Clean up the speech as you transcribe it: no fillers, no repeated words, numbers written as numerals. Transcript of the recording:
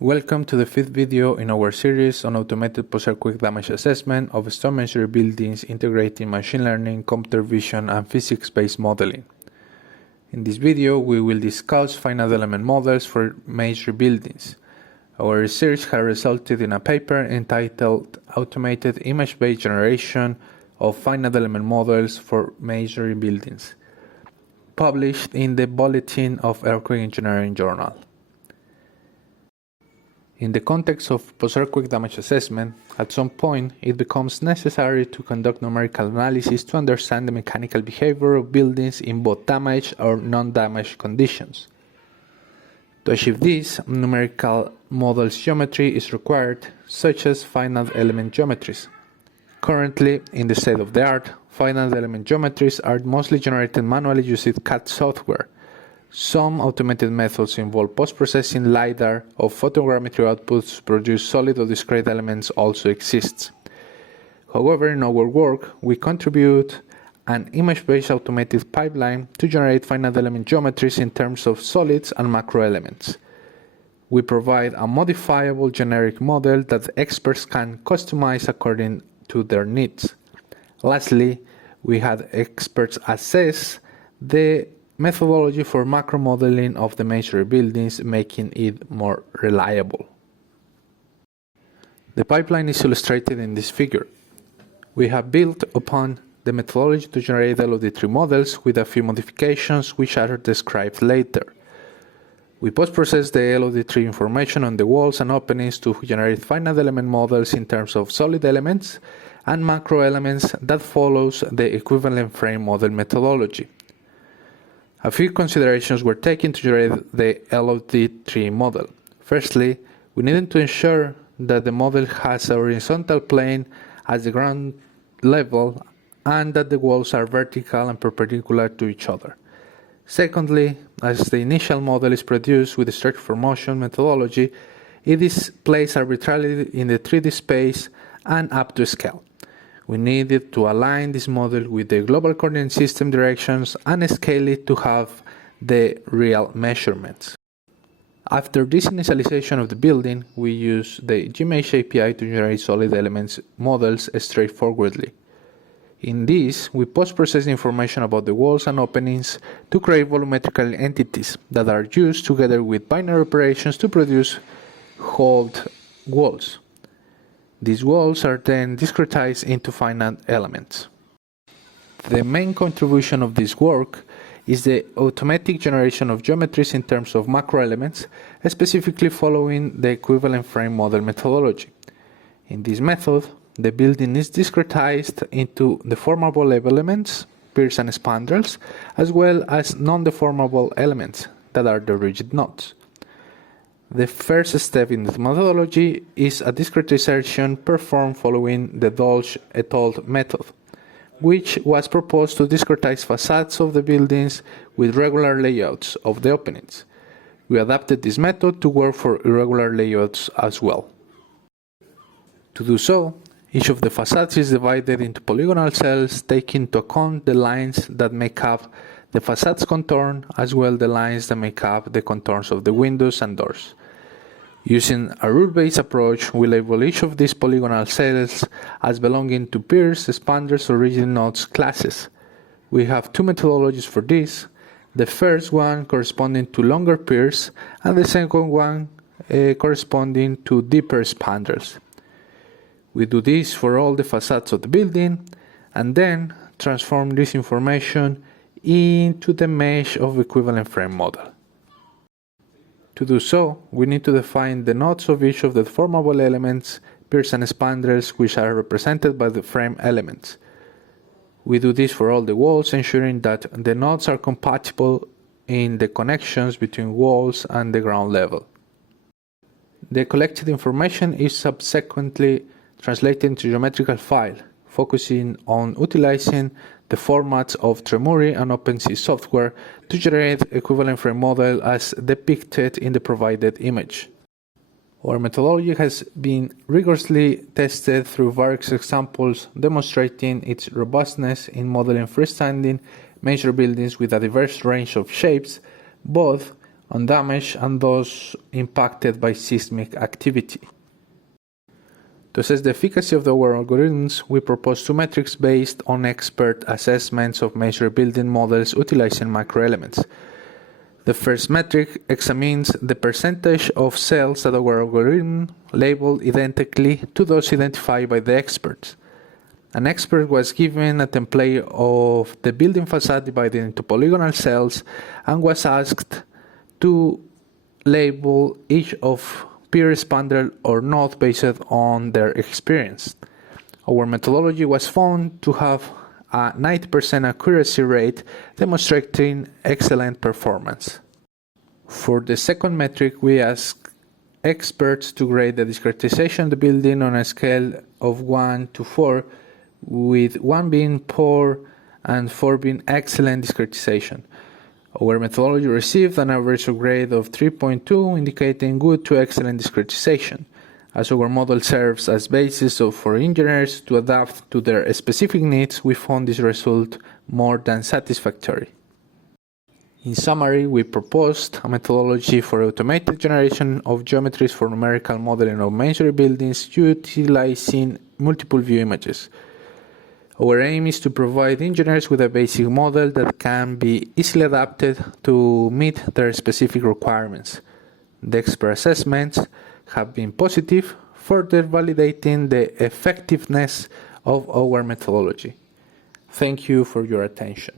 Welcome to the fifth video in our series on automated post-earthquake damage assessment of storm masonry buildings integrating machine learning, computer vision, and physics-based modeling. In this video, we will discuss finite element models for masonry buildings. Our research has resulted in a paper entitled Automated Image-Based Generation of Finite Element Models for Masonry Buildings, published in the Bulletin of Earthquake Engineering Journal. In the context of post-earthquake damage assessment, at some point it becomes necessary to conduct numerical analysis to understand the mechanical behavior of buildings in both damaged or non-damaged conditions. To achieve this, numerical models geometry is required, such as finite element geometries. Currently, in the state of the art, finite element geometries are mostly generated manually using CAD software. Some automated methods involve post-processing LiDAR or photogrammetry outputs to produce solid or discrete elements also exists. However, in our work, we contribute an image-based automated pipeline to generate finite element geometries in terms of solids and macro elements. We provide a modifiable generic model that experts can customize according to their needs. Lastly, we had experts assess the methodology for macro modeling of the masonry buildings, making it more reliable. The pipeline is illustrated in this figure. We have built upon the methodology to generate LOD3 models with a few modifications which are described later. We post-process the LOD3 information on the walls and openings to generate finite element models in terms of solid elements and macro elements that follows the equivalent frame model methodology. A few considerations were taken to generate the LOD3 model. Firstly, we needed to ensure that the model has a horizontal plane as the ground level and that the walls are vertical and perpendicular to each other. Secondly, as the initial model is produced with the structure for motion methodology, it is placed arbitrarily in the 3D space and up to scale. We needed to align this model with the global coordinate system directions and scale it to have the real measurements. After this initialization of the building, we use the GMesh API to generate solid elements models straightforwardly. In this, we post-process information about the walls and openings to create volumetrical entities that are used together with binary operations to produce whole walls. These walls are then discretized into finite elements. The main contribution of this work is the automatic generation of geometries in terms of macro elements, specifically following the equivalent frame model methodology. In this method, the building is discretized into deformable elements, piers and spandrels, as well as non-deformable elements that are the rigid nodes. The first step in this methodology is a discretization performed following the Dolce et al. Method, which was proposed to discretize facades of the buildings with regular layouts of the openings. We adapted this method to work for irregular layouts as well. To do so, each of the facades is divided into polygonal cells, taking into account the lines that make up the facade's contour, as well as the lines that make up the contours of the windows and doors. Using a rule-based approach, we label each of these polygonal cells as belonging to piers, spandrels, or rigid nodes classes. We have two methodologies for this, the first one corresponding to longer piers, and the second one corresponding to deeper spandrels. We do this for all the facades of the building, and then transform this information into the mesh of equivalent frame model. To do so, we need to define the nodes of each of the deformable elements, piers and spandrels, which are represented by the frame elements. We do this for all the walls, ensuring that the nodes are compatible in the connections between walls and the ground level. The collected information is subsequently translated into geometrical file, focusing on utilizing the formats of Tremuri and OpenSea software to generate equivalent frame model as depicted in the provided image. Our methodology has been rigorously tested through various examples demonstrating its robustness in modeling freestanding masonry buildings with a diverse range of shapes, both on damage and those impacted by seismic activity. To assess the efficacy of our algorithms, we propose two metrics based on expert assessments of masonry building models utilizing microelements. The first metric examines the percentage of cells that our algorithm labeled identically to those identified by the experts. An expert was given a template of the building facade divided into polygonal cells and was asked to label each of peer spandrel or not based on their experience. Our methodology was found to have a 90% accuracy rate, demonstrating excellent performance. For the second metric, we asked experts to grade the discretization of the building on a scale of 1 to 4, with 1 being poor and 4 being excellent discretization. Our methodology received an average grade of 3.2, indicating good to excellent discretization. As our model serves as basis for engineers to adapt to their specific needs, we found this result more than satisfactory. In summary, we proposed a methodology for automated generation of geometries for numerical modeling of masonry buildings utilizing multiple view images. Our aim is to provide engineers with a basic model that can be easily adapted to meet their specific requirements. The expert assessments have been positive, further validating the effectiveness of our methodology. Thank you for your attention.